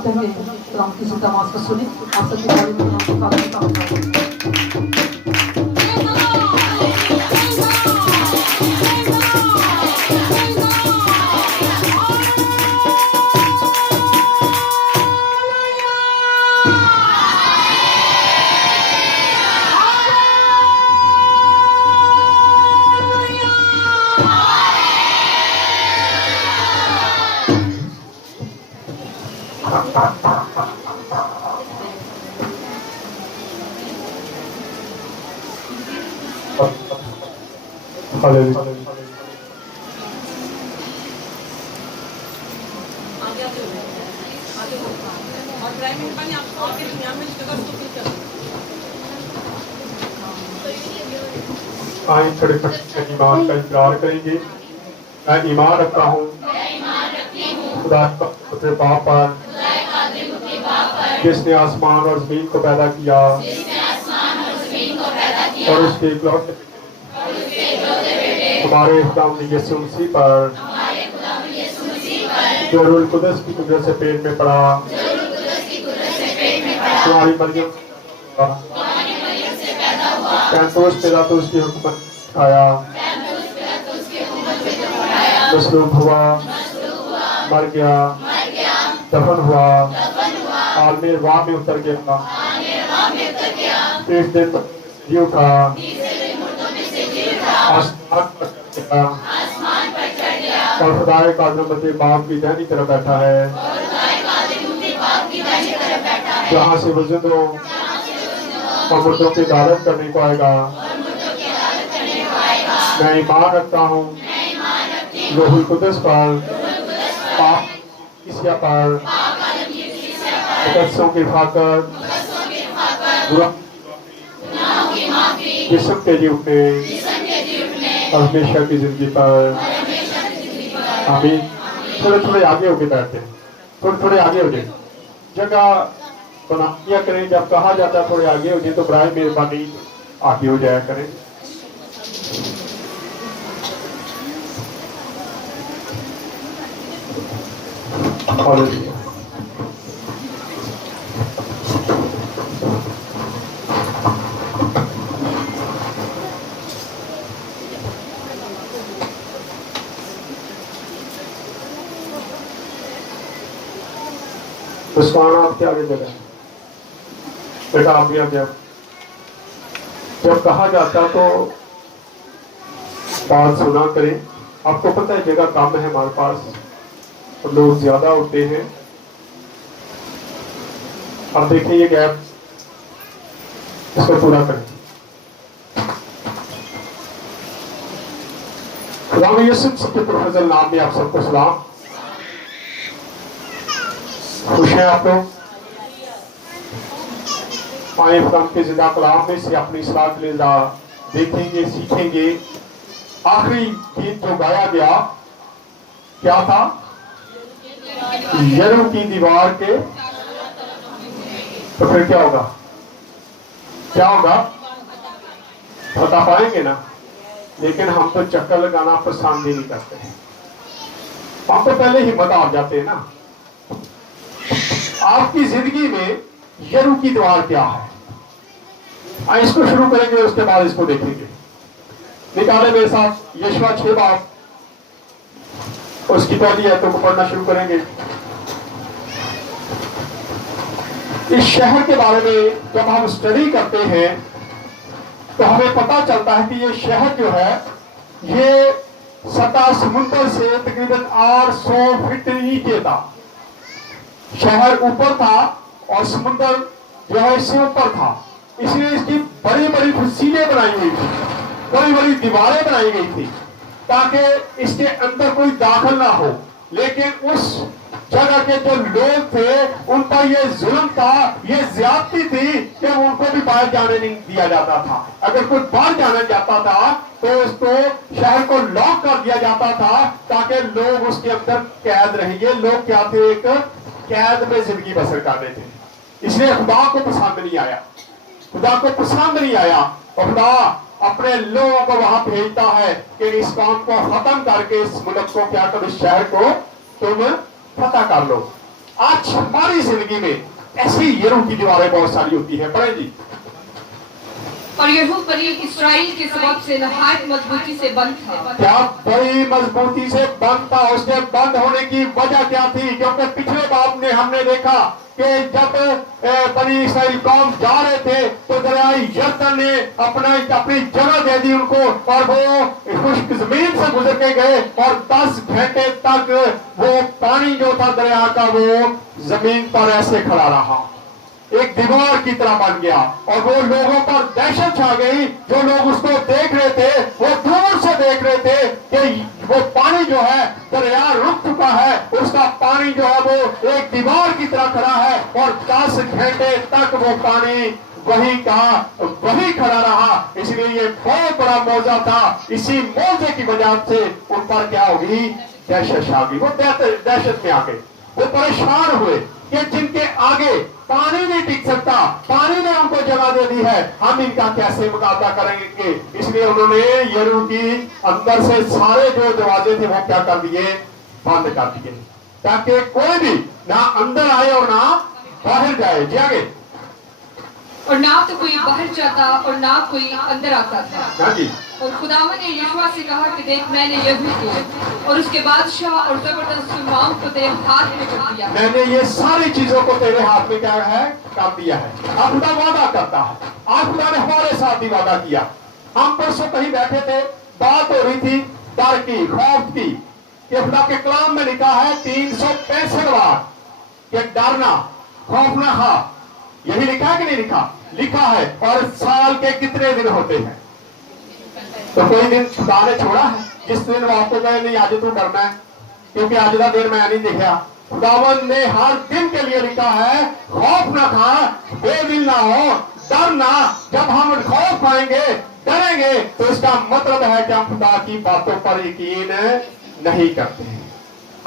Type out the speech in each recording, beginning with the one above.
तो हम किसी तमाश को सुनी आप सबके बारे में आए खड़े ईमान का इकरार करेंगे। मैं ईमान रखता हूँ खुदा के बाप पर जिसने आसमान और जमीन को पैदा किया और उसके इकलौते हमारे खुदावंद यीशु मसीह पर जो रूह कुदस की कुदरत से पेट में पड़ा तुम्हारी मरियम पैंतोस पिलातुस की हुकूमत आया मसलूब हुआ मर गया दफन हुआ आलमी वाह में उतर गया तीस दिन जी उठा आसमान पर गया और खुदाए कादिर बाप की दाहिनी तरफ बैठा है जहाँ से वो जिंदों और मुर्दों की इबादत करने को आएगा। मैं ईमान रखता हूँ रूहुल कुदस पर पाक किसिया पर मुकद्दसों की फाकत जिस्म के जी उठने और हमेशा की जिंदगी पर आमीन। थोड़े थोड़े आगे होके बैठते हैं, थोड़े थोड़े आगे हो जाए, जगह बना दिया करें। जब कहा जाता है थोड़े आगे हो जाए तो बराए मेहरबानी आगे हो जाया करें। मुस्कान आपके आगे जगह बेटा आप भी आगे। जब कहा जाता तो बात सुना करें। आपको पता है जगह कम है हमारे पास और लोग ज्यादा होते हैं। अब देखिए ये गैप इसको पूरा करें। खुदा यीशु के पुरफज़ल नाम में आप सबको सलाम। खुश हैं आप लोग? आए खुदा के जिंदा कलाम में से अपनी सलाह के लिए देखेंगे, सीखेंगे। आखिरी गीत जो गाया गया क्या था? यरू की दीवार के, तो फिर क्या होगा? क्या होगा? बता पाएंगे ना? लेकिन हम तो चक्कर लगाना पसंद ही नहीं करते। हम तो पहले हिम्मत आ जाते हैं ना। आपकी जिंदगी में यरू की दीवार क्या है? इसको शुरू करेंगे, उसके बाद इसको देखेंगे। निकाले मेरे साथ यशवा 6 बार, उसकी पहली आयतों को पढ़ना शुरू करेंगे। इस शहर के बारे में जब हम स्टडी करते हैं तो हमें पता चलता है कि ये शहर जो है ये सतह समुद्र से तकरीबन 800 फीट नीचे था। शहर ऊपर था और समुद्र जो है इससे ऊपर था, इसलिए इसकी बड़ी बड़ी फसीलें बनाई हुई थी, बड़ी बड़ी दीवारें बनाई गई थी ताकि इसके अंदर कोई दाखिल ना हो। लेकिन उस जगह के जो लोग थे उन पर ये जुल्म था, ये ज्यादती थी कि उनको भी बाहर जाने नहीं दिया जाता था। अगर कोई बाहर जाना चाहता था तो उसको शहर को लॉक कर दिया जाता था ताकि लोग उसके अंदर कैद रहेंगे। लोग क्या थे? एक कैद में जिंदगी बसर करने थे। इसलिए खुदा को पसंद नहीं आया, खुदा को पसंद नहीं आया और खुदा अपने लोगों को वहां भेजता है कि इस काम को खत्म करके इस मुल्क को क्या करो, इस शहर को तुम फतह कर लो। आज हमारी जिंदगी में ऐसी यरूह की दीवारें बहुत सारी होती है। पढ़े जी। और यहूद बनी इसराइल के सबब से नहायत मजबूती से बंद था। क्या बड़ी मजबूती से बंद था? उसके बंद होने की वजह क्या थी? क्योंकि पिछले बाब में हमने देखा कि जब बनी इसराइल कौम जा रहे थे तो दरियाई यरदन ने अपनी जगह दे दी उनको, और वो खुश्क जमीन से गुजर के गए और 10 घंटे तक वो पानी जो था दरिया का वो जमीन पर ऐसे खड़ा रहा, एक दीवार की तरह बन गया। और वो लोगों पर दहशत छा गई। जो लोग उसको देख रहे थे वो दूर से देख रहे थे कि वो पानी जो है दरिया रुक चुका है, उसका पानी जो है वो एक दीवार की तरह खड़ा है, और 10 घंटे तक वो पानी वही खड़ा रहा। इसलिए ये बहुत बड़ा मौजा था। इसी मौजे की वजह से उन पर क्या होगी? दहशत छा गई। वो दहशत में आ गए, वो परेशान हुए कि जिनके आगे पानी नहीं टिक सकता, पानी ने उनको जगह दे दी है, हम इनका कैसे मुकाबला करेंगे? इसलिए उन्होंने यरूह की अंदर से सारे जो दरवाजे थे वो क्या कर दिए? बंद कर दिए, ताकि कोई भी ना अंदर आए और ना बाहर जाए। जी आगे। और ना तो कोई बाहर जाता और ना कोई अंदर आता था। हाँ जी। और खुदावन ने यहोवा से कहा कि देख, मैंने यहूद को और उसके बादशाह और जबरदस्त सुलतान को तेरे हाथ में कर दिया। मैंने ये सारी चीजों को तेरे हाथ में क्या है? कर दिया है। अब खुदा वादा करता है। आज खुदा ने हमारे साथ भी वादा किया। हम परसों कहीं बैठे थे, बात हो रही थी डर की, खौफ की, कि खुदा के कलाम में लिखा है 365 बार कि डरना, खौफ ना खा। यही लिखा है कि नहीं लिखा? लिखा है। और साल के कितने दिन होते हैं? तो कोई दिन खुदा ने छोड़ा है जिस दिन वो आपको कहे नहीं आज तू डरना है, क्योंकि आज का दिन मैं नहीं देखा। खुदावन ने हर दिन के लिए लिखा है खौफ ना खा, बेदिल ना हो, डरना। जब हम खौफ पाएंगे, डरेंगे, तो इसका मतलब है कि हम खुदा की बातों पर यकीन नहीं करते।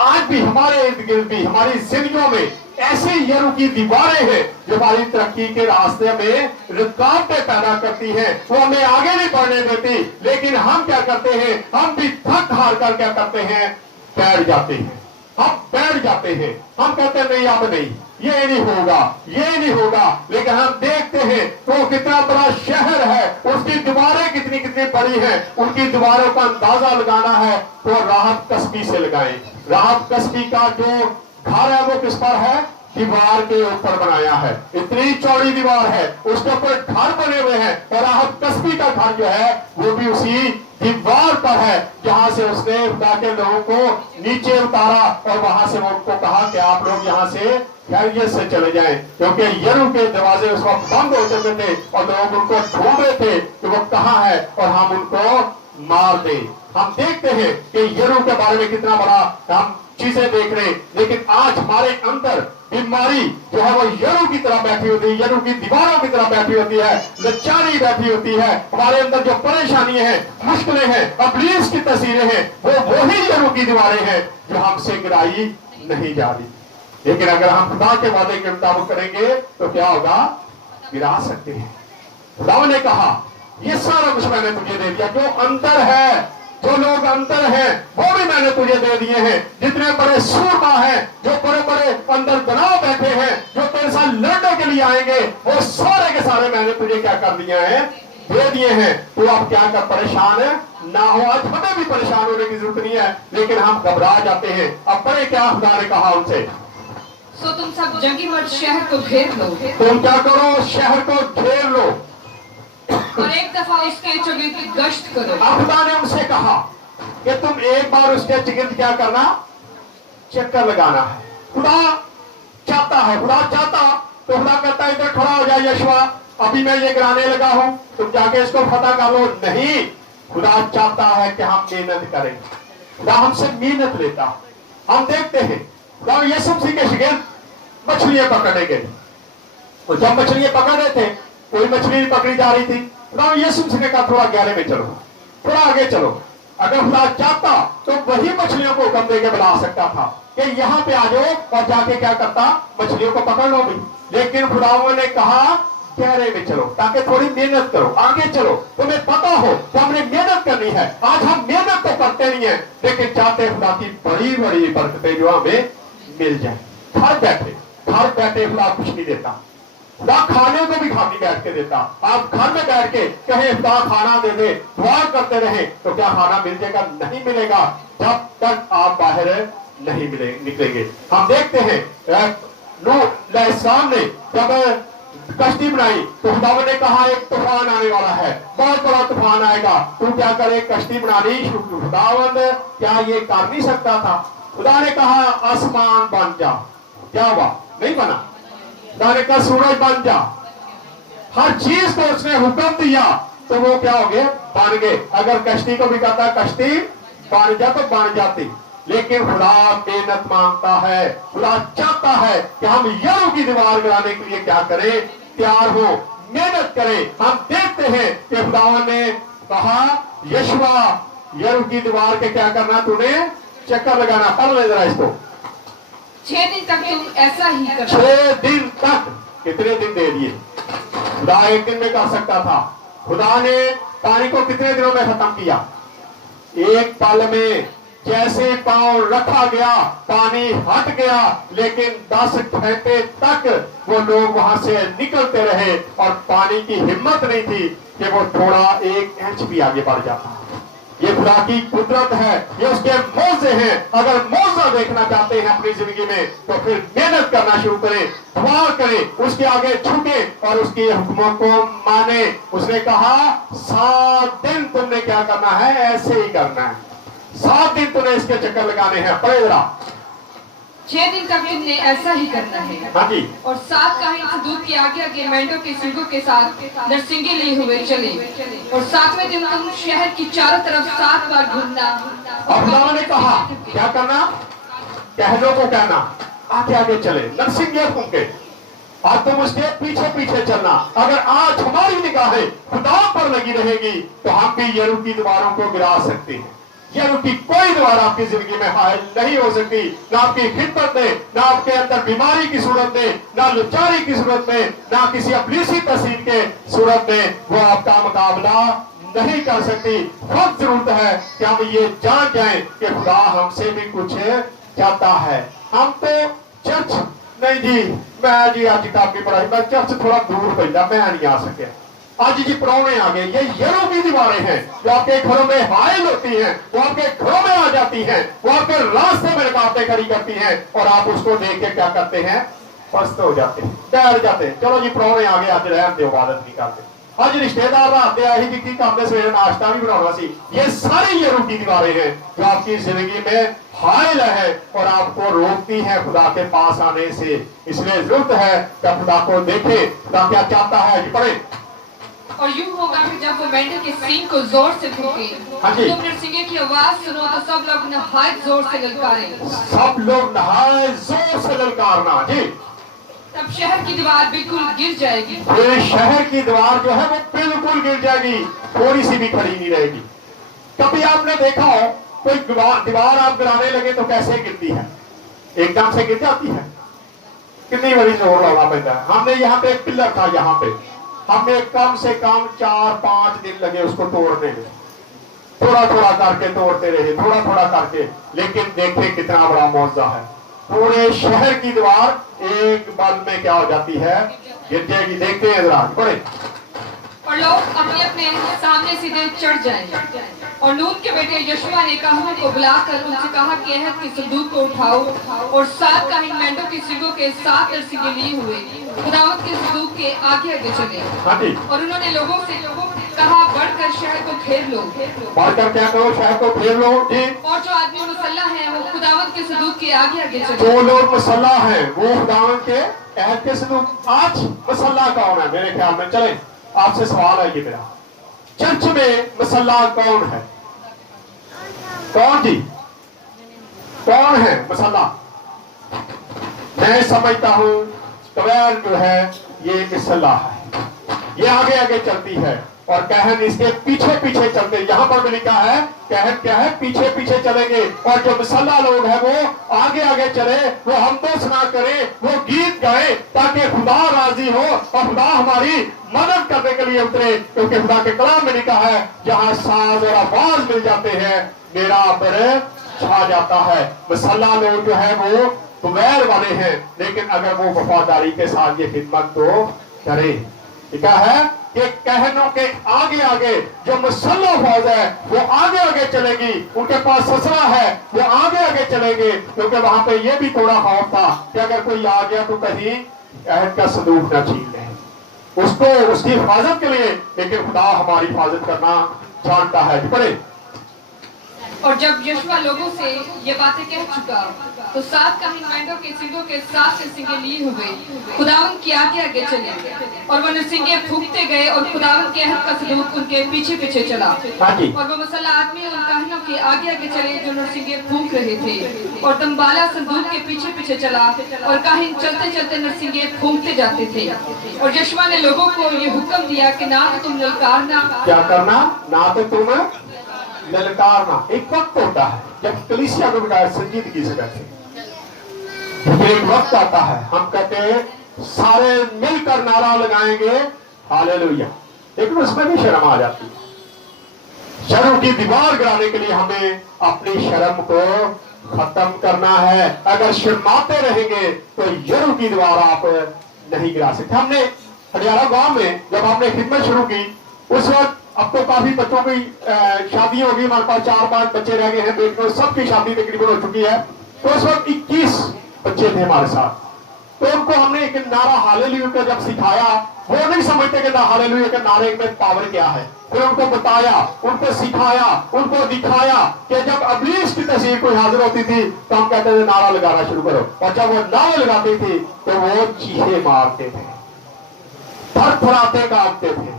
आज भी हमारे इर्द गिर्द भी हमारी जिंदगियों में ऐसे यरूह की दीवारें हैं जो हमारी तरक्की के रास्ते में रुकावटें पैदा करती हैं, वो हमें आगे नहीं बढ़ने देती। लेकिन हम क्या करते हैं? हम भी थक हार कर क्या करते हैं? बैठ जाते हैं। हम बैठ जाते हैं, हम कहते हैं नहीं अब नहीं, ये नहीं होगा, ये नहीं होगा। लेकिन हम देखते हैं तो कितना बड़ा शहर है, उसकी दीवारें कितनी कितनी बड़ी हैं। उनकी दीवारों का अंदाजा लगाना है तो राहत कस्बी से लगाएं। राहत कस्बी का जो घर है वो किस पर है? दीवार के ऊपर बनाया है। इतनी चौड़ी दीवार है, उसके ऊपर घर बने हुए हैं। और राहत कस्बी का घर जो है वो भी उसी दीवार पर है जहां से उसने खुदा के लोगों को नीचे उतारा, और वहां से वो उनको कहा कि आप लोग यहाँ से खैरियत से चले जाएं, क्योंकि यरूह के दरवाजे उस वक्त बंद हो चुके थे और लोग उनको ढूंढ रहे थे कि वो कहाँ है और हम उनको मार दें। हम देखते हैं कि यरूह के बारे में कितना बड़ा हम चीजें देख रहे हैं, लेकिन आज हमारे अंदर बीमारी जो है वो यरूह की तरह बैठी होती है, यरूह की दीवारों की तरह बैठी होती है, लाचारी बैठी होती है। हमारे अंदर जो परेशानियां हैं, मुश्किलें हैं, इब्लीस की तस्वीरें हैं, वो वही यरूह की दीवारें हैं जो हमसे गिराई नहीं जा रही। लेकिन अगर हम खुदा के वादे के मुताबिक करेंगे तो क्या होगा? गिरा सकते हैं। खुदा ने कहा ये सारा कुछ मैंने तुझे दे दिया, जो अंदर है, जो लोग अंदर हैं वो भी मैंने तुझे दे दिए हैं। जितने बड़े सूरमा हैं, जो बड़े बड़े अंदर दनाव बैठे हैं, जो तेरे साथ लड़ने के लिए आएंगे, वो सारे के सारे मैंने तुझे क्या कर दिया है? दे दिए हैं। तो अब क्या कर परेशान है ना हो। आज हमें भी परेशान होने की जरूरत नहीं है, लेकिन हम घबरा जाते हैं। अब बड़े क्या खुदा ने कहा उनसे, सो तुम सब जंगी मर्द शहर को घेर लो। तुम क्या करो? शहर को घेर लो और एक दफा उसके चौगिर्द की गश्त करो। अब खुदा ने उनसे कहा कि तुम एक बार उसके चौगिर्द क्या करना? चक्कर लगाना है। खुदा चाहता है, खुदा चाहता तो खुदा कहता है इधर खड़ा हो जाए यशवा, अभी मैं ये गिराने लगा हूं, तुम जाके इसको फतह कर लो। नहीं, खुदा चाहता है कि हम मेहनत करें। खुदा हमसे मेहनत लेता। हम देखते हैं खुदा यीशु मसीह के शागिर्द मछलियां पकड़ने गए, और जब मछलियां पकड़ रहे थे कोई मछली नहीं पकड़ी जा रही थी। खुदा यीशु मसीह ने कहा थोड़ा गहरे में चलो, थोड़ा आगे चलो। अगर खुदा चाहता तो वही मछलियों को हुक्म देकर बुला सकता था कि यहाँ पे आ जाओ और जाके क्या करता? मछलियों को पकड़ लो भी। लेकिन खुदावंद ने कहा गहरे में चलो, ताकि थोड़ी मेहनत करो, आगे चलो। तुम्हें पता हो कि हमने मेहनत करनी है। आज हम मेहनत तो करते नहीं है, लेकिन चाहते खुदा की बड़ी बड़ी बरकतें जो हमें मिल जाए। घर बैठे खुदा कुछ नहीं देता। खुदा खाने को भी खाली बैठ के देता। आप घर में बैठ के कहे खुदा खाना दे दे, दुआ करते रहे, तो क्या खाना मिल जाएगा? नहीं मिलेगा जब तक आप बाहर नहीं निकलेंगे। हम देखते हैं नूह अलैहिस्सलाम ने जब कश्ती बनाई तो खुदा ने कहा एक तूफान आने वाला है, बहुत बड़ा तूफान आएगा, तू क्या करे? कश्ती बनानी शुरू। खुदावंद क्या ये कर नहीं सकता था? खुदा ने कहा आसमान बन जा, क्या हुआ? नहीं बना। खुदा ने कहा सूरज बन जा, हर चीज को उसने हुक्म दिया तो वो क्या हो गए? बन गए। अगर कश्ती को भी कहता कश्ती बन जा तो बन जाती, लेकिन खुदा मेहनत मांगता है। खुदा चाहता है कि हम यरूशलेम की दीवार गिराने के लिए क्या करें? तैयार हो, मेहनत करें। हम देखते हैं कि खुदा ने कहा यशवा यरूशलेम की दीवार के क्या करना? तूने चक्कर लगाना। पढ़ ले जरा इसको। 6 दिन तक तुम ऐसा ही करना। 6 दिन तक। कितने दिन दे दिए? खुदा एक दिन में कर सकता था। खुदा ने पानी को कितने दिनों में खत्म किया? एक पल में। जैसे पांव रखा गया पानी हट गया, लेकिन 10 घंटे तक वो लोग वहां से निकलते रहे और पानी की हिम्मत नहीं थी कि वो थोड़ा 1 इंच भी आगे बढ़ जाता। ये खुदा की कुदरत है, ये उसके मौजे हैं। अगर मौजा देखना चाहते हैं अपनी जिंदगी में तो फिर मेहनत करना शुरू करें, दुआ करें, उसके आगे झुके और उसके हुक्मों को माने। उसने कहा 7 दिन तुमने क्या करना है? ऐसे ही करना है। 7 दिन तुमने इसके चक्कर लगाने हैं। पढ़े जरा। 6 दिन तक तुमने ऐसा ही करना है। हाँ जी। और 7 काहिन सदूक के आगे आगे मेंढों के सींगों के साथ नरसिंगे लिए हुए चले, और 7वें दिन तुम शहर की चारों तरफ 7 बार घूमना। और खुदा ने कहा क्या करना? कहलों को कहना आगे आगे चले, नरसिंगे फूंके, और तुम उसके पीछे पीछे चलना। अगर आज हमारी निगाहें खुदा पर लगी रहेगी तो हम भी यरूशलेम की दीवारों को गिरा सकते हैं। यरूशलेम की कोई दीवार आपकी जिंदगी में हायल नहीं हो सकती, ना आपकी खिदमत में, ना आपके अंदर बीमारी की सूरत में, ना लाचारी की सूरत में, ना किसी अबलीसी तस्वीर के सूरत में वो आपका मुकाबला नहीं कर सकती। बहुत जरूरत है कि हम ये जान जाएं कि खुदा हमसे भी कुछ चाहता है। हम तो चर्च नहीं जी, मैं जी आज किताब की पढ़ाई, मैं चर्च थोड़ा दूर पैदा, मैं नहीं आ सके। आज जी परौने आ गए। ये यरूशलेम की दीवारें हैं जो आपके घरों में हायल होती हैं, वो आपके घरों में आ जाती हैं, वो आपके रास्ते में रुकावटें खड़ी करती हैं और आप उसको देख के क्या करते हैं? पस्त हो जाते हैं, डर जाते हैं। चलो जी परौने आ गए, आज रहन दो, इबादत नहीं करते। आज रिश्तेदार आते आए ही की करते, सवेरे नाश्ता भी बनाना सी। ये सारी यरूशलेम की दीवारें हैं जो आपकी जिंदगी में हायल है और आपको रोकती है खुदा के पास आने से। इसलिए जरूरत है कि खुदा को देखें, खुदा क्या चाहता है। पढ़े। और यूं होगा कि जब वो मेंढक के सींग को जोर से फूंके, तुम नरसिंगे की आवाज सुनो तो सब लोग नहायत जोर से ललकारें। सब लोग नहायत जोर से ललकारना जी। तब शहर की दीवार बिल्कुल गिर जाएगी। फिर शहर की दीवार जो है वो बिल्कुल गिर जाएगी, थोड़ी सी भी खड़ी नहीं रहेगी। कभी आपने देखा हो कोई दीवार आप गिराने लगे तो कैसे गिरती है? एकदम से गिर जाती है। कितनी बड़ी जोर लगाना पड़ता है। हमने यहाँ पे एक पिलर था, यहाँ पे हमने कम से कम 4-5 दिन लगे उसको तोड़ने में। थोड़ा थोड़ा करके तोड़ते रहे, थोड़ा थोड़ा करके, लेकिन देखे कितना बड़ा मौजा है। पूरे शहर की दीवार एक बल में क्या हो जाती है? गिर जाएगी। देखते हैं जरा, पढ़े। और लोग अपने अपने सामने सीधे चढ़ जाएं। और नून के बेटे यशवा ने काहनों को बुलाकर उनसे कहा कि अहद के संदूक को उठाओ, और 7 काहिन मेंढों के सींगों के 7 नरसिंगे लिए हुए खुदावंद के संदूक के आगे आगे चले। और उन्होंने लोगों से कहा बढ़कर शहर को घेर लो। बढ़कर क्या करो? शहर को घेर लो जी। और जो आदमी मुसल्ला है वो खुदावंद के संदूक के आगे आगे चले। जो लोग मुसल्ला है वो खुदावंद के अहद के संदूक। आज मुसल्ला कौन है? मेरे ख्याल में, चले आपसे सवाल है ये मेरा, चर्च में मुसल्ला कौन है? कौन जी? कौन है मुसल्ला? मैं समझता हूं कवैर जो है ये मुसल्ला है, ये आगे आगे चलती है और कहन इसके पीछे पीछे चलते। यहाँ पर भी लिखा है कहन क्या है? पीछे पीछे चलेंगे। और जो मुसल्ला लोग हैं वो आगे आगे चले, वो हमको सुना करे, वो गीत गाए, ताकि खुदा राजी हो और खुदा हमारी मदद करने के लिए उतरे। क्योंकि खुदा के कलाम में लिखा है जहाँ साज और आवाज मिल जाते हैं मेरा अम्बर छा जाता है। मुसल्ला लोग जो है वो कुबैर वाले हैं, लेकिन अगर वो वफादारी के साथ ये खिदमत तो करे। क्या है कि कहनों के आगे आगे जो मुसल्लह फौज है वो आगे आगे चलेगी, उनके पास ससरा है वो आगे आगे चलेंगे, क्योंकि वहां पे ये भी थोड़ा खौफ था कि अगर कोई आ गया तो कहीं अहद का संदूक न छीन ले उसको, उसकी हिफाजत के लिए। लेकिन खुदा हमारी हिफाजत करना जानता है। पढ़े। और जब यहोशू लोगों से ये बातें कह चुका तो 7 काहिन मेंढों के सींगों के 7 नरसिंगे लिए हुए खुदावन के आगे आगे चले और वो नरसिंगे फूंकते गए और खुदावन के अहद का सदूक उनके पीछे पीछे चला। और वो मुसल्लह आदमी उन काहिनों के आगे आगे चले जो नरसिंगे फूंक रहे थे, और तंबाला संदूक के पीछे पीछे चला और काहिन चलते चलते नरसिंगे फूंकते जाते थे। और यहोशू ने लोगों को ये हुक्म दिया कि ना तो तुम ललकारना, क्या करना, ना तो तुम ललकारना। एक वक्त होता है जब कलीसिया को बिठाया संजीदगी से बैठे, एक वक्त आता है हम कहते हैं सारे मिलकर नारा लगाएंगे हालेलुया, लेकिन उसमें भी शर्म आ जाती है। शर्म की दीवार गिराने के लिए हमें अपनी शर्म को खत्म करना है। अगर शर्माते रहेंगे तो शर्म की दीवार आप नहीं गिरा सकते। हमने हरियाणा गांव में जब हमने खिदमत शुरू की उस वक्त, अब तो काफी बच्चों की शादी होगी, हमारे पास 4-5 बच्चे रह गए हैं, बेटियों सबकी शादी तकरीबन हो चुकी है। तो उस वक्त 21 बच्चे थे हमारे साथ। तो उनको हमने एक नारा हालेलुया का जब सिखाया, वो नहीं समझते कि हालेलुया के नारे में पावर क्या है। फिर उनको बताया, उनको सिखाया, उनको दिखाया कि जब अबलीस की तस्वीर कोई हाजिर होती थी तो हम कहते थे नारा लगाना शुरू करो, और जब वो नारा लगाती थी तो वो चीखे मारते थे, थरथराते कांपते थे।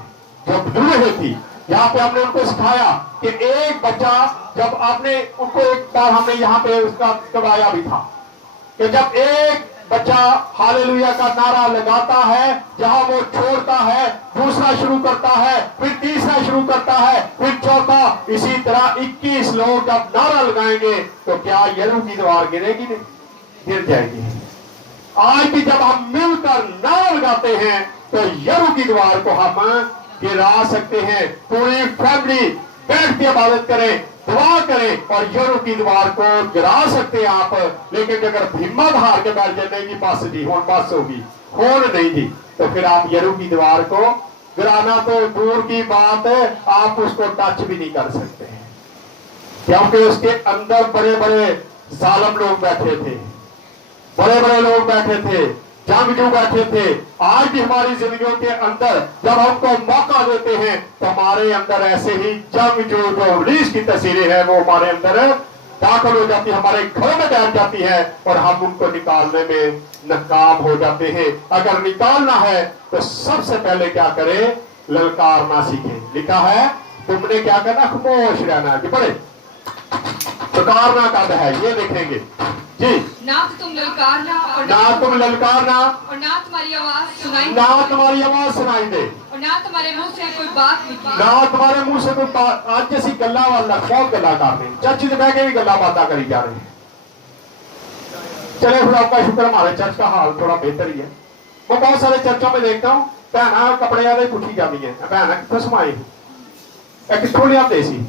जब दुर्लभ थी, यहाँ पे हमने उनको सिखाया कि एक बच्चा, जब आपने उनको एक बार हमने यहाँ पे उसका करवाया भी था कि जब एक बच्चा हालेलुया का नारा लगाता है, जहां वो छोड़ता है दूसरा शुरू करता है, फिर तीसरा शुरू करता है, फिर चौथा, इसी तरह 21 लोग जब नारा लगाएंगे तो क्या यरू की दीवार गिरेगी? नहीं, गिर जाएगी। आज भी जब हम मिलकर नारा लगाते हैं तो यरू की दीवार को हम गिरा सकते हैं। पूरी फैमिली बैठ के इबादत करें, दुआ करें और यरू की दीवार को गिरा सकते हैं आप। लेकिन अगर हिम्मत हार के बैठ जाए, नहीं जी बस जी हुण बस होगी, होन नहीं जी, तो फिर आप यरू की दीवार को गिराना तो दूर की बात है, आप उसको टच भी नहीं कर सकते हैं, क्योंकि उसके अंदर बड़े बड़े जालिम लोग बैठे थे, बड़े बड़े लोग बैठे थे, जंगजू बैठे थे। आज भी हमारी जिंदगियों के अंदर जब हमको मौका देते हैं तो हमारे अंदर ऐसे ही जंगजू जो इब्लीस की तस्वीरें हैं वो हमारे अंदर दाखिल हो जाती है, हमारे घरों में बैठ जाती है और हम उनको निकालने में नाकाम हो जाते हैं। अगर निकालना है तो सबसे पहले क्या करें? ललकारना सीखें। लिखा है तुमने क्या करना? खामोश रहना। जी पढ़े, पुकारना कब है ये देखेंगे जी। ना तो तुम ललकारना और ना तुम ललकारना और ना तुम्हारी आवाज सुनाई ना तुम्हारी आवाज सुनाई दे और ना तुम्हारे मुंह से कोई बात निकले, ना तुम्हारे मुंह से कोई बात। आज जैसी गल्ला वाला बहुत गल्ला कर रहे, चर्च में बह के भी गल्ला बातें करी जा रही है। चले खुदा का शुक्र, हमारे चर्च का हाल थोड़ा बेहतर ही है। मैं बहुत सारे चर्चों में देखता हूँ भैना कपड़े आदि पुठी जाती है, भैना कितों समाई कितों लियाते सी,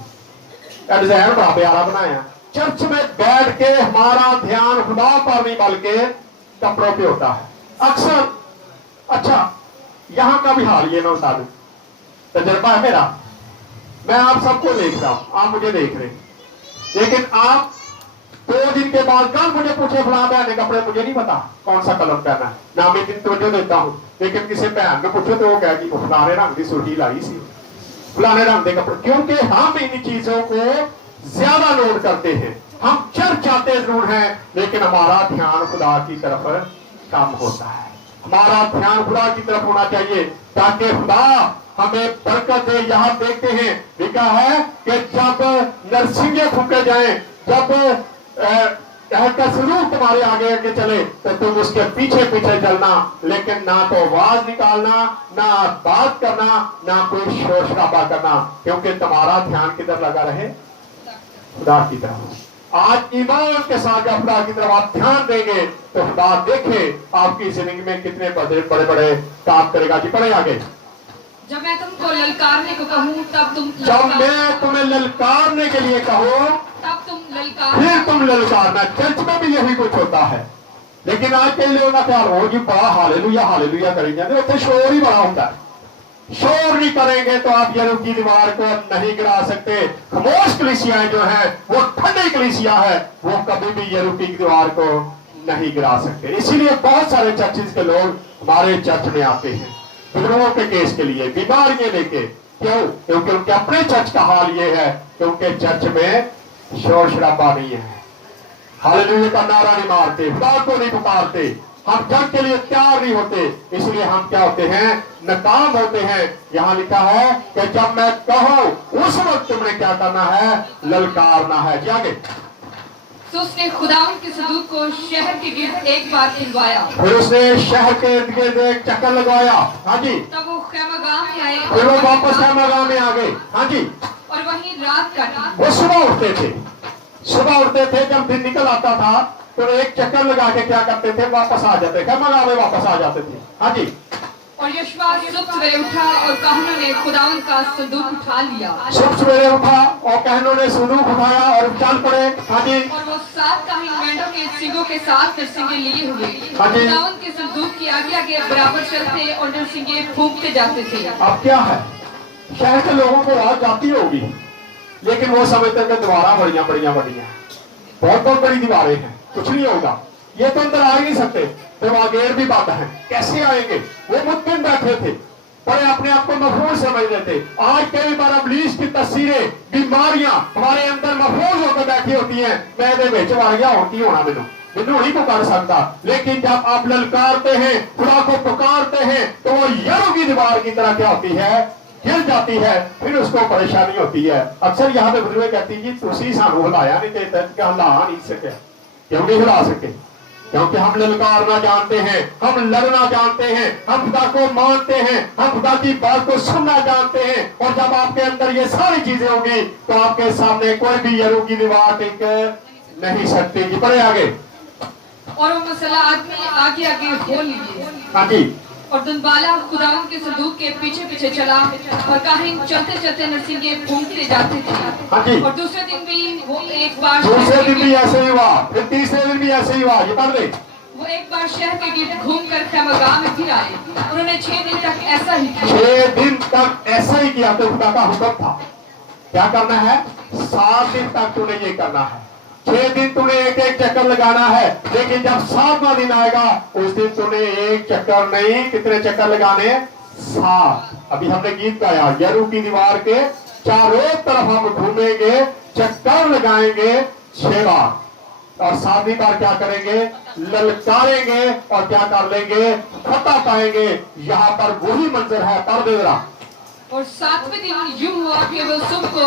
डिजाइन बड़ा प्यारा बनाया। चर्च में बैठ के हमारा ध्यान खुदा पर नहीं बल्कि कपड़ों पे होता है अक्सर। अच्छा, यहां का भी हाल ये मैं बता दूं, तजर्बा है मेरा, मैं आप सबको देख रहा हूं, आप मुझे देख रहे, लेकिन आप 2 दिन के बाद कल मुझे पूछे फलां बहन ने कपड़े, मुझे नहीं पता कौन सा कलर पहना है, ना मैं दिन तवज्जो देता हूं, लेकिन किसी बहन को पूछो तो वो कहेगी फलाने रंग की सुर्खी लाई सी, फलाने रंग के कपड़े। क्योंकि हम इन चीजों को ज्यादा नोट करते हैं। हम चर्च आते जरूर हैं लेकिन हमारा ध्यान खुदा की तरफ कम होता है। हमारा ध्यान खुदा की तरफ होना चाहिए ताकि खुदा हमें बरकत दे। यहाँ देखते हैं लिखा है कि जब नरसिंगे फूके जाएं, जब का सलूक तुम्हारे आगे आगे चले तो तुम उसके पीछे पीछे चलना, लेकिन ना तो आवाज निकालना, ना बात करना, ना कोई शोर शराबा करना, क्योंकि तुम्हारा ध्यान किधर लगा रहे? खुदा की तरफ। आज ईमान के साथ जब खुदा की तरफ आप ध्यान देंगे तो खुदा देखे आपकी जिंदगी में कितने बड़े बड़े काम करेगा। जी पढ़े आगे। जब मैं तुमको ललकारने को कहूँ तब तुम जब मैं तुम्हें ललकारने के लिए कहूँ तब तुम ललकार, फिर तुम ललकारना। चर्च में भी यही कुछ होता है, लेकिन आज कई लोगों का ख्याल हो जी बड़ा हालेलुया करेंगे उत्थे शोर ही बड़ा होता है। शोर नहीं करेंगे तो आप यरूशलेम की दीवार को नहीं गिरा सकते। खामोश कलीसियाएं जो है वो ठंडी कलीसिया है, वो कभी भी यरूशलेम की दीवार को नहीं गिरा सकते। इसीलिए बहुत सारे चर्चिज के लोग हमारे चर्च में आते हैं बुजुर्गों के केस के लिए, बीमारियां लेके। क्यों? क्योंकि उनके अपने चर्च का हाल ये है कि उनके चर्च में शोर शराबा नहीं है, हालेलुया का नारा नहीं मारते, खुदा को नहीं पुकारते, हम जंग के लिए तैयार नहीं होते। इसलिए हम क्या होते हैं? नाकाम होते हैं। यहाँ लिखा है कि जब मैं कहूं उस वक्त तुमने क्या करना है? ललकारना है। जी आगे। तो उसने खुदावंद के सदूक को शहर के गिर्द एक बार खिलवाया, फिर उसने शहर के इर्द गिर्द एक चक्कर लगवाया। हाँ जी। तब वो खैमागाह में आए, फिर वो वापस खैमागाह में आ गए। हाँ जी। और वहीं रात काटी। वो सुबह उठते थे, सुबह उठते थे, जब दिन निकल आता था तो एक चक्कर लगा के क्या करते थे? वापस आ जाते, खैमागाह में वापस आ जाते थे। हाँ जी। और यशवा सुबह सवेरे उठा और काहनों ने खुदावंद का संदूक उठा लिया। सुबह सवेरे उठा और कहनों ने संदूक उठाया और चल पड़े। हाँ जी। और वो 7 काहिन मेंढों के सींगों के साथ नरसिंगे लिए हुए हाँ जी। खुदावंद के संदूक के आगे आगे बराबर चलते और नरसिंगे फूंकते जाते थे। अब क्या है? शहर के लोगों को आवाज जाती होगी, लेकिन वो समझते हैं कि दीवारें बढ़िया बहुत बड़ी दीवारें हैं, कुछ नहीं होगा, ये तो अंदर आ ही नहीं सकते, तो गेट भी बंद है, कैसे आएंगे? वो मुतमिन बैठे थे, बड़े अपने आप को मफूज समझ लेते। आज कई बार इब्लीस की तस्वीरें, बीमारियां हमारे अंदर मफूज होकर बैठी होती हैं। मैं दे बेच वारियां होती होना मैनू नहीं पुकार सकता, लेकिन जब आप ललकारते हैं, खुदा को पुकारते हैं, तो वो यरूशलेम की दीवार की तरह क्या होती है? गिर जाती है। फिर उसको परेशानी होती है। अक्सर यहाँ पे बुजुर्ग कहती जी तुसी सानू हिलाया नहीं देता, हिला नहीं सके। क्यों नहीं हिला सके? क्योंकि हम ललकारना जानते हैं, हम लड़ना जानते हैं, हम खुदा को मानते हैं, हम खुदा की बात को सुनना जानते हैं। और जब आपके अंदर ये सारी चीजें होंगी तो आपके सामने कोई भी यरूशलेम की दीवार टिक नहीं सकती। जी पढ़े आगे। और वो मसला आदमी आगे आगे हो लिए। हाँ जी। और दुनबाला खुदावंद के संदूक के पीछे पीछे चला और काहिन चलते चलते नरसिंगे फूंकते जाते थे। हाँ जी। और दूसरे दिन भी वो एक बार दूसरे दिन भी ऐसे ही हुआ, फिर तीसरे दिन भी ऐसे ही हुआ। ये पढ़ दे। वो एक बार शहर के गिर्द घूमकर खैमागाह में फिर आए। उन्होंने 6 दिन तक ऐसा ही किया। 6 दिन तक ऐसा ही किया। तो खुदा का हुक्म था क्या करना है? 7 दिन तक तूने ये करना है। 6 दिन तूने एक एक चक्कर लगाना है, लेकिन जब 7वां दिन आएगा उस दिन तूने एक चक्कर नहीं, कितने चक्कर लगाने? 7। अभी हमने गीत गाया, यरूशलेम की दीवार के चारों तरफ हम घूमेंगे, चक्कर लगाएंगे 6 बार, और 7वीं बार क्या करेंगे? ललकारेंगे और क्या कर लेंगे? फतह पाएंगे। यहाँ पर वही मंजर है। पढ़ दे जरा। और 7वें दिन यूं हुआ कि वो सुबह को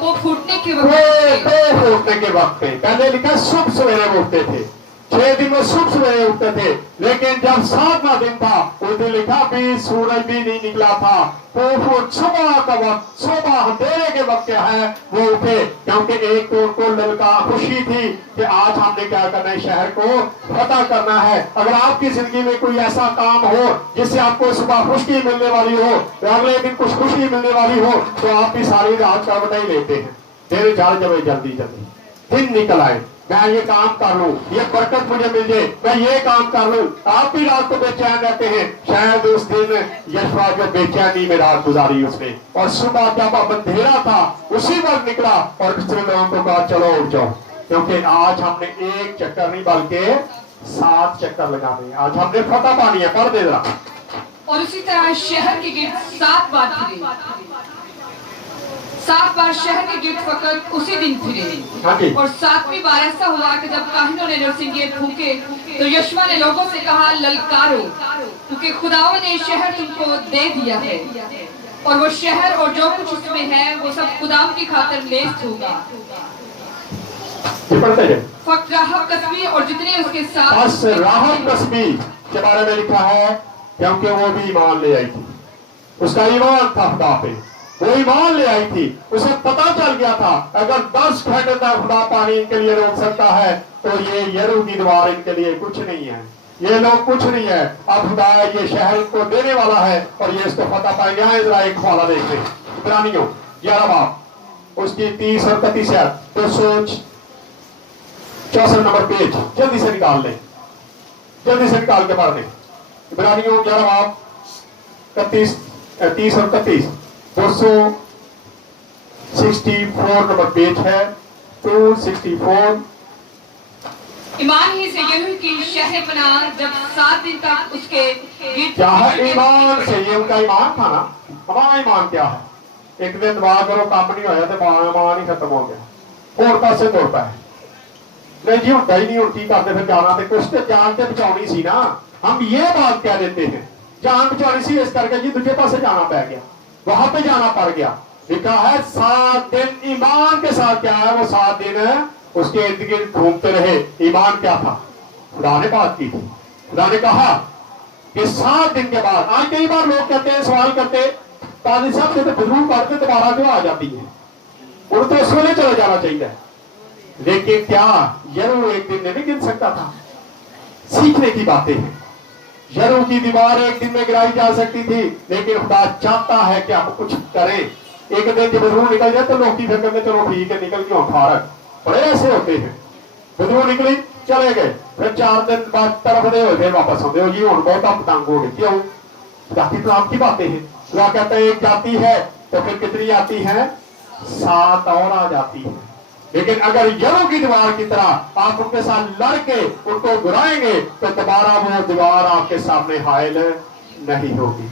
वो फूटने के वक्त फूटने के वक्त पे पहले लिखा सुबह सवेरे उठते थे। 6 दिन में सुबह सवेरे उठते थे, लेकिन जब 7वां दिन था उस दिन लिखा भी सूरज भी नहीं निकला था। तो वो सुबह का वक्त, सुबह अंधेरे के वक्त क्या है? वो उठे, क्योंकि एक तो उनको ललका खुशी थी कि आज हमने क्या करना है? शहर को फतह करना है। अगर आपकी जिंदगी में कोई ऐसा काम हो जिससे आपको सुबह खुशी मिलने वाली हो, अगले दिन कुछ खुशी मिलने वाली हो, तो आप भी सारी रात करवट ही लेते हैं। देर चार जब जल्दी दिन निकल आए, मैं ये काम कर लूं, ये बरकत मुझे मिल जाए, मैं ये काम कर लूं। आप भी रात को बेचैन रहते हैं। शायद उस दिन यशवा जो बेचैनी में रात गुजारी उसने, और सुबह जब अब अंधेरा था उसी वक्त निकला और दूसरे लोगों को कहा चलो उठ जाओ, क्योंकि आज हमने एक चक्कर नहीं बल्कि 7 चक्कर लगाने। आज हमने फतह पानी है। पढ़ दे जरा। और उसी तरह शहर के गिर्द 7 बार फिरे। 7 बार शहर के गिर्द फकत उसी दिन फिरे। और 7वीं बार ऐसा हुआ कि जब काहिनों ने नरसिंगे फूंके तो यशवा ने लोगों से कहा ललकारो, क्योंकि खुदावंद ने शहर तुमको दे दिया है, और वो शहर और जो कुछ उसमें है वो सब खुदावंद की खातिर लेस्ट होगा। फक्त राहब कस्बी और जितने उसके साथ। बस राहब कस्बी के बारे में लिखा है, क्योंकि वो भी ईमान ले आई थी। उसका ईमान था खुदा पे, वो ईमान ले आई थी। उसे पता चल गया था अगर 10 घंटे तक खुदा पानी इनके लिए रोक सकता है तो ये यरूशलेम की दीवार इनके लिए कुछ नहीं है, ये लोग कुछ नहीं है। अब खुदा ये शहर को देने वाला है और ये इसको फतह पाएंगे। यहाँ जरा एक हवाला देख लें, इब्रानियों 11 बाब उसकी 30 और 31 264 नंबर पेज, जल्दी से निकाल लें। जल्दी से निकाल के पढ़ दें। इब्रानियों 11 बाब 31 30 और 31 264 नंबर पेज है 264। ईमान ही से यहूदी की शहर बना जब 7 दिन तक उसके क्या है ईमान से? ये उनका ईमान था ना। हमारा ईमान क्या है? एक दिन दुआ करो काम नहीं होया तो ईमान ही खत्म हो गया। होता से तोड़ता है नहीं जी, होता ही नहीं। उल्टी करते फिर जाना तो कुछ तो जान से बचानी सी ना। हम ये बात कह देते हैं जान बचानी सी, इस करके जी दूसरे पासे जाना पड़ गया, वहां पे जाना पड़ गया। लिखा है 7 दिन ईमान के साथ क्या है? वो 7 दिन उसके इर्द गिर्द घूमते रहे। ईमान क्या था? खुदा ने बात की थी। खुदा ने कहा कि 7 दिन के बाद, आज कई बार लोग कहते हैं, सवाल करते, पादी साहब से तो बुजुर्ग करते दोबारा क्यों आ जाती है? उनको तो सोने चले जाना चाहिए। लेकिन क्या यरू एक दिन में नहीं गिन सकता था? सीखने की बातें हैं। यरू की दीवार एक दिन में गिराई जा सकती थी, लेकिन खुदा चाहता है कि आप कुछ करें। एक दिन जब बदबू निकल जाए तो लोग की फिर कहते चलो ठीक है निकल क्यों फारक, बड़े ऐसे होते हैं। बदबू निकली चले गए, फिर 4 दिन बाद तरफ दे हो फिर वापस होते हो जी हूं बहुत आप तंग हो गए। क्यों? जाति तो आपकी बातें हैं। खुदा कहते हैं एक जाति है तो फिर कितनी आती है? 7 और आ जाती है। लेकिन अगर यरू की दीवार की तरह आप उनके साथ लड़के उनको गिराएंगे तो दोबारा वो दीवार आपके सामने हायल नहीं होगी।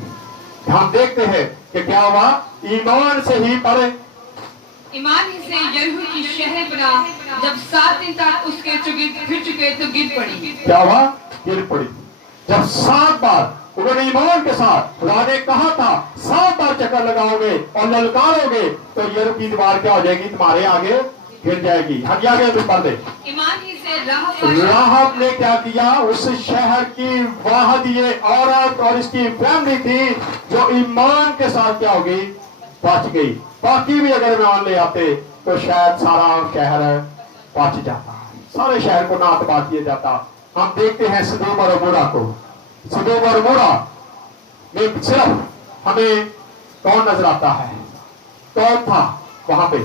हम देखते हैं कि क्या हुआ? ईमान से ही पढ़े। ईमान ही से यरीहो की शहर बना जब 7 दिन तक उसके फिर चुके तो गिर पड़ी। क्या हुआ? गिर पड़ी। जब 7 बार उन्होंने ईमान के साथ, खुदा ने कहा था 7 बार चक्कर लगाओगे और ललकारोगे तो यरू की दीवार क्या हो जाएगी? तुम्हारे आगे गिर जाएगी। हम आगे भी पढ़ दे। ईमान ही से राहब ने क्या किया? उस शहर की वाहद ये औरत और इसकी फैमिली थी जो ईमान के साथ क्या हो गई? बच गई। बाकी भी अगर ईमान ले आते तो शायद सारा शहर बच जाता, सारे शहर को ना तबाह किया जाता। हम देखते हैं सदोम और अमोरा को। सदोम और अमोरा में सिर्फ हमें कौन नजर आता है? कौन था वहां पे?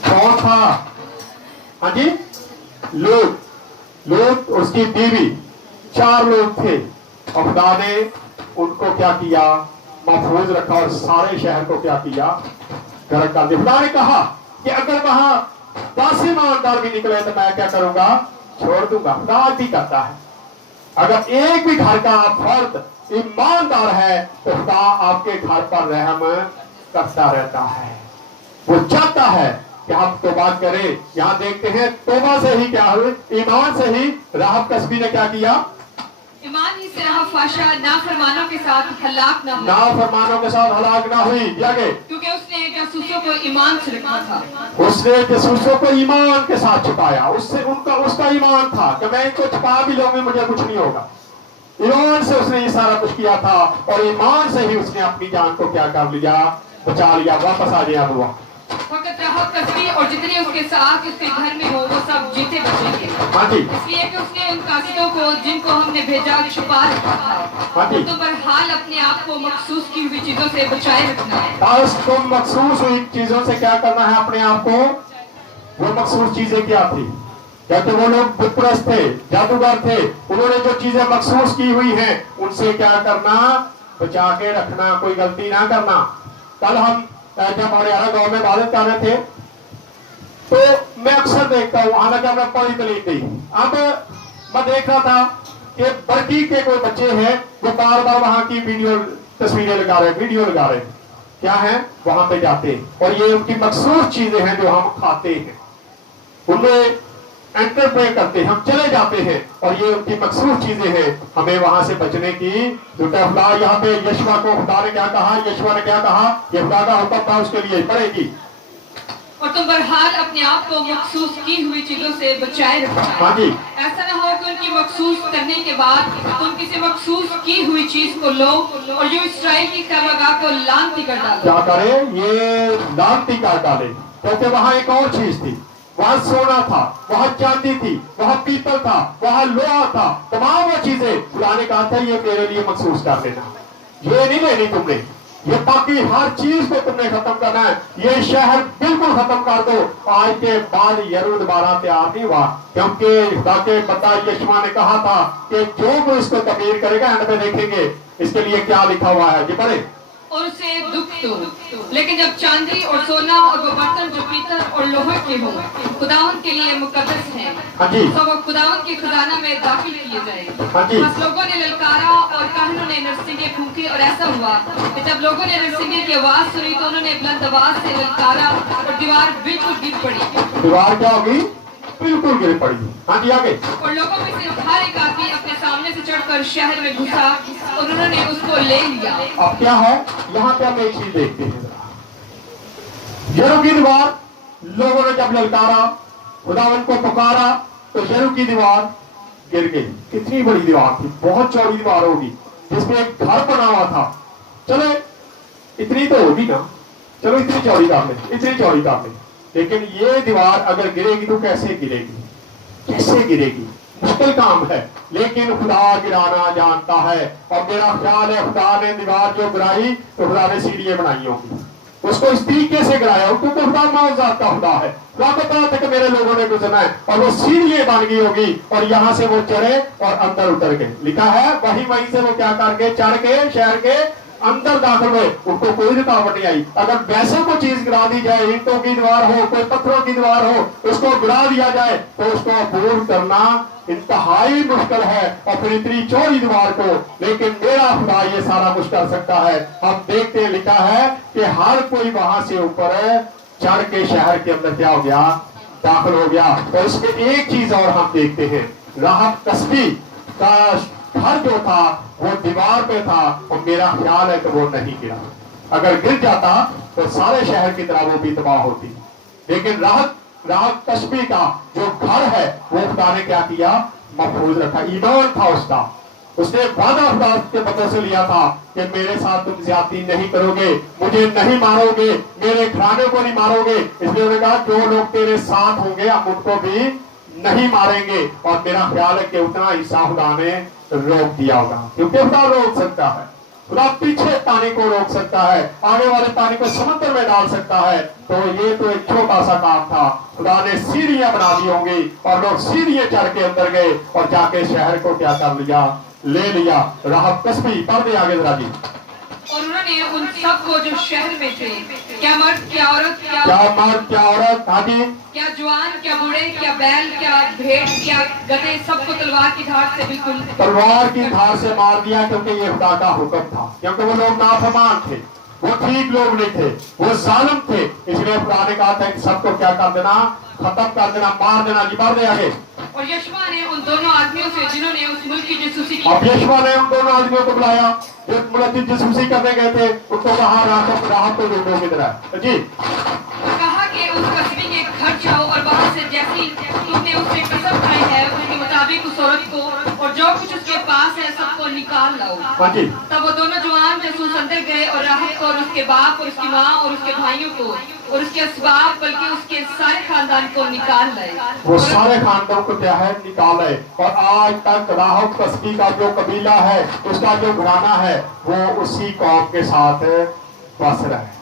कौन था? हाँ जी, लूत उसकी बीवी, 4 लोग थे और खुदा ने उनको क्या किया? महफूज रखा और सारे शहर को क्या किया? गर्क कर दिया। खुदा ने कहा कि अगर वहां 10 ईमानदार भी निकले तो मैं क्या करूंगा? छोड़ दूंगा। खुदा आज भी करता है। अगर एक भी घर का फर्द ईमानदार है तो खुदा आपके घर पर रहम करता रहता है। वो चाहता है कि हम तौबा करें। यहाँ देखते हैं तौबा से ही क्या हुई? ईमान से ही राहब कस्बी ने क्या किया? ईमान ही से राहब फाशा नाफरमानों के साथ हलाक ना हुई। नाफरमानों के साथ हलाक ना हुई। आगे क्योंकि उसने जासूसों को ईमान से रखा था। उसने जासूसों को ईमान के साथ छुपाया। उससे उसका ईमान था कि मैं इनको छुपा भी लूंगी मुझे कुछ नहीं होगा। ईमान से उसने ये सारा कुछ किया था और ईमान से ही उसने अपनी जान को क्या कर लिया? बचा लिया। वापस आ गया हुआ। फकत राहब कस्बी और जितने उसके साथ उसके घर में हो वो सब जीते बचेंगे। हाँ जी। इसलिए कि उसने उन कासिदों को जिनको हमने भेजा छुपा रखा था। हाँ जी। तो बहरहाल अपने आप को मखसूस की हुई चीजों से बचाए रखना है। बस तुम मखसूस हुई चीजों से क्या करना है? अपने आप को। वो मखसूस चीजें क्या थी? कहते वो लोग बुतप्रस्त थे, जादूगर थे। उन्होंने जो चीजें मखसूस की हुई हैं उनसे क्या करना? बचा के रखना, कोई गलती ना करना। कल हम जब हमारे गांव में इबादत कर रहे थे तो मैं अक्सर देखता हूँ, हालांकि मैं पढ़ी तलीम नहीं, अब मैं देख रहा था कि बर्की के कोई बच्चे हैं वो बार बार वहां की तस्वीरें लगा रहे हैं, वीडियो लगा रहे हैं। क्या है? वहां पे जाते हैं और ये उनकी मखसूस चीजें हैं जो हम खाते हैं, उनमें एंटरप्रेट करते हैं, हम चले जाते हैं और ये उनकी मखसूस चीजें हैं। हमें वहां से बचने की खुदा यहाँ पे यशवा को खुदा ने क्या कहा? यशवा ने क्या कहा? ये खुदा का हुक्म था उसके लिए पढ़ेगी। और तुम बहरहाल अपने आप को मखसूस की हुई चीजों से बचाए रखना है। हाँ जी। ऐसा ना हो कि उनकी मखसूस करने के बाद तुम किसी मखसूस की हुई चीज को लो और जो इसराइल की कबरगाह को लानती कर डालो। क्या करे? ये लानती कर डाले। क्योंकि वहां एक और चीज थी, वहां सोना था, वहां चांदी थी, वहां पीतल था, वहां लोहा था, तमाम वो चीजें खुदा ने कहा था ये मेरे लिए मखसूस कर लेना। ये नहीं लेनी तुमने, ये बाकी हर चीज को तुमने खत्म करना है, ये शहर बिल्कुल खत्म कर दो। आज के बाद यरूशलेम दोबारा तैयार नहीं हुआ, क्योंकि खुदा के बता यीशु ने कहा था कि जो कोई इसको तमीर करेगा, एंड में देखेंगे इसके लिए क्या लिखा हुआ है। जी पढ़े। और उसे दुख दो, लेकिन जब चांदी और सोना और वो बर्तन जो पीतल और लोहे के हों खुदावंद के लिए मुकद्दस हैं, हाँ जी। तो वो खुदावंद के खजाना में दाखिल किए जाए। हाँ जी। बस लोगों ने ललकारा और काहनों ने नरसिंगे फूंकी, और ऐसा हुआ कि जब लोगों ने नरसिंगे की आवाज सुनी तो उन्होंने बुलंद आवाज से ललकारा और दीवार बिल्कुल गिर पड़ी। दीवार क्या होगी? बिल्कुल गिर पड़ी। हाँ जी आगे। और लोगों में से हर एक आदमी अपने सामने से चढ़कर शहर में घुसा और उन्होंने उसको ले लिया। अब क्या है यहाँ पे हम एक चीज देखते हैं जरा। यरूशलेम की दीवार, लोगों ने जब ललकारा, खुदावन को पुकारा, तो यरूशलेम की दीवार गिर गई। कितनी बड़ी दीवार थी, बहुत चौड़ी दीवार होगी, जिसमें एक घर बना हुआ था। चले इतनी तो होगी ना, चलो इतनी चौड़ी कर ले, इतनी चौड़ी कर ले, लेकिन ये दीवार अगर गिरेगी तो कैसे गिरेगी? कैसे गिरेगी? मुश्किल काम है, लेकिन खुदा गिराना जानता है। और मेरा ख्याल है खुदा ने दीवार जो गिराई तो खुदा ने सीढ़ियां बनाई होंगी, उसको इस तरीके से गिराया, क्योंकि खुदा मौजूद का खुदा है। खुदा को पता था कि मेरे लोगों ने गुजरना है, और वो सीढ़ियां बन गई होगी, और यहाँ से वो चढ़े और अंदर उतर गए। लिखा है वहीं से वो क्या करके चढ़ के शहर के अंदर दाखिल हुए, उनको कोई रुकावट नहीं आई। अगर वैसे कोई चीज गिरा दी जाए, ईंटों की दीवार हो, कोई पत्थरों की दीवार हो, उसको गिरा दिया जाए तो उसको अबूर करना इंतहाई मुश्किल है, और फिर इतनी चौड़ी दीवार को। लेकिन मेरा खुदा ये सारा कुछ कर सकता है। हम देखते हैं लिखा है कि हर कोई वहां से ऊपर चढ़ के शहर के अंदर क्या हो गया? दाखिल हो गया। और इसमें एक चीज और हम देखते हैं, राहत कस्बी का घर जो था वो दीवार पे था, और मेरा ख्याल है कि वो नहीं गिरा। अगर गिर जाता तो सारे शहर की तरह वो भी तबाह होती। लेकिन राहत कस्बी का जो घर है वो खुदा ने क्या किया? महफूज रखा। ईमान था उसका, उसने वादा खुदा के बदले से लिया था कि मेरे साथ तुम ज्यादती नहीं करोगे, मुझे नहीं मारोगे, मेरे घराने को नहीं मारोगे। इसलिए उन्होंने कहा जो लोग तेरे साथ होंगे हम उनको भी नहीं मारेंगे। और मेरा ख्याल है कि उतना हिस्सा खुदा ने रोक दिया होगा, क्योंकि खुदा रोक सकता है। खुदा पीछे पानी को रोक सकता है, आगे वाले पानी को समुद्र में डाल सकता है। तो ये तो एक छोटा सा काम था। खुदा ने सीढ़ियां बना दी होंगी, और लोग सीढ़ियां चढ़ के अंदर गए और जाके शहर को क्या कर लिया? ले लिया। राहत कस्बी पढ़ दे आगे जरा जी। और उन्होंने उन सबको जो शहर में थे, क्या मर्द क्या औरत, क्या मर्द क्या औरत, हाँ जी, क्या जवान क्या बूढ़े, क्या बैल क्या भेड़ क्या गधे, सबको तलवार की धार से बिल्कुल तलवार की धार से मार दिया, क्योंकि ये खुदा का हुक्म था। क्योंकि वो लोग नाफरमान थे, वो ठीक लोग नहीं थे, वो जालिम थे। इसलिए खुदा ने कहा था कि सबको क्या कर देना? खत्म कर देना, मार देना। जी बढ़ दे आगे। और यशवा ने उन दोनों आदमियों से जिन्होंने उस मुल्क की जासूसी की, अब यशवा ने उन दोनों आदमियों को बुलाया जो मुल्क जासूसी करने गए थे, उनको कहा राहत को ढूंढो किधर है जी। कहा कि उस कस्बे के घर जाओ और वहां से जैसी तुमने उससे कसम खाई है उसके मुताबिक उस औरत को और जो कुछ उसके पास है सबको निकाल लाओ। हाँ जी। तब वो दोनों जवान जासूस अंदर गए और राहत को और उसके बाप और उसकी माँ और उसके भाइयों को और उसके असबाब बल्कि उसके सारे खानदान को निकाल लाए। वो सारे खानदान को क्या है? निकाल है। और आज तक राहत कस्बी का जो कबीला है, उसका जो घराना है, वो उसी कौम के साथ बस रहा है।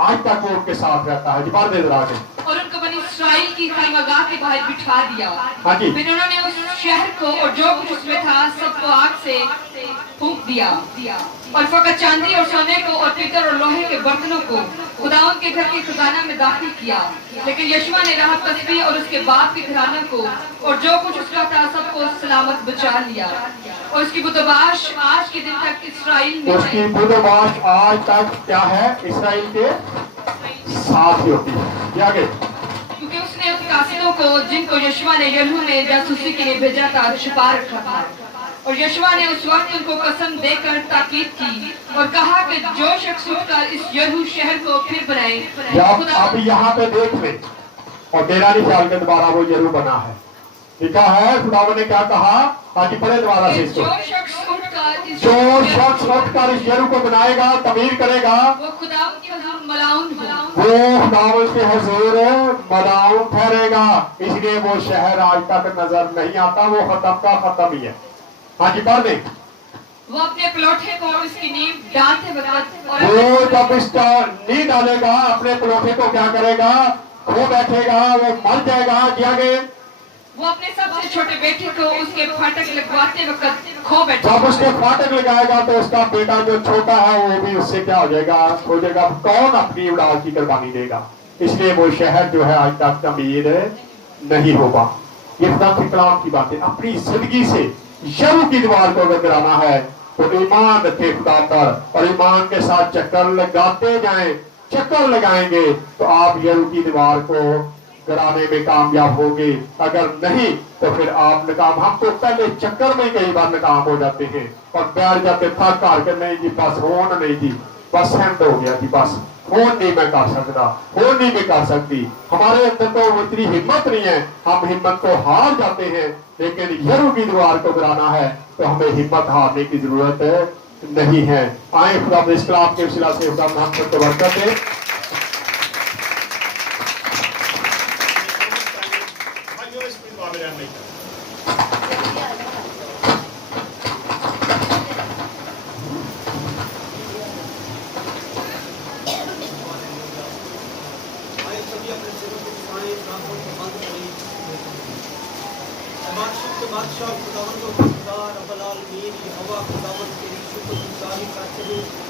आज तक वो उनके साथ रहता है। बार दे आगे। और उनको बनी इस्राएल की खैमगाह के बाहर बिठा दिया। हाँ जी। फिर उन्होंने उस शहर को और जो कुछ उसमें था सबको आग से फूंक दिया और फकत चांदी और सोने को और पीतल और लोहे के बर्तनों को खुदावंद के घर के खजाना में दाखिल किया। लेकिन यशवा ने राहत कस्बी और उसके बाप के घराने को और जो कुछ उसका था सबको सलामत बचा लिया। और उसकी बुदबाश आज के दिन तक इसराइल में उसकी बुदबाश आज तक क्या है? इसराइल के साथ ही होती है। आगे। क्योंकि उसने उस कासिदों को जिनको यशवा ने यरूशलेम में जासूसी के लिए भेजा था छुपा रखा था। और यशवा ने उस वक्त उनको कसम देकर ताकीद की और कहा कि जो शख्स उठकर इस यरूशलेम शहर को फिर बनाए। अब यहाँ पे देख ले, और मेरा नहीं ख्याल के दोबारा वो यरूशलेम बना है। लिखा है खुदा ने क्या कहा? आज पढ़े दोबारा से इसको। जो शख्स उठकर इस यरूशलेम को बनाएगा, तमीर करेगा, वो खुदावंद के हुजूर मलाउन हो, वो खुदावंद के हुजूर मलाउन ठहरेगा। इसलिए वो शहर आज तक नजर नहीं आता, वो खत्म का खत्म ही है। हाँ जी पढ़ दे। वो अपने पलोठे को और उसकी नींव डालते वक्त और वो जब इसका नींव डालेगा अपने पलोठे को क्या करेगा, खो बैठेगा, वो मर जाएगा। आगे आगे वो अपने सबसे छोटे बेटे को उसके फाटक लगवाते वक्त खो बैठा। जब उसके फाटक लगाएगा तो उसका बेटा जो छोटा है वो भी उससे क्या हो जाएगा, खो जाएगा। कौन अपनी औलाद की कुर्बानी देगा? इसलिए वो शहर जो है आज तक अमीर नहीं होगा। ये खुदा के कलाम की बातें। अपनी जिंदगी से यरू की दीवार को अगर गिराना है तो ईमान रखे खुदा पर और ईमान के साथ चक्कर लगाते जाएं। चक्कर लगाएंगे तो आप यरू की दीवार को गिराने में कामयाब होंगे। अगर नहीं तो फिर आप नाकाम। हम तो पहले चक्कर में कई बार नाकाम हो जाते हैं और बैठ जाते थक हार कर, नहीं जी बस होन नहीं जी, बस हैंड हो गया जी, बस फोन नहीं मैं कर सकता, फोन नहीं मैं कर सकती। हमारे अंदर तो इतनी हिम्मत नहीं है, हम हिम्मत को हार जाते हैं। लेकिन यरू की दीवार को गिराना है तो हमें हिम्मत हारने की जरूरत नहीं है। आए खुदा इस कलाम के वसीला से खुदा हम सबको बरकत दे। बादशाह खुदावंद और खुदा रब्बुल आलमीन, यहोवा खुदावंद तेरी शुक्रगुजारी करते हुए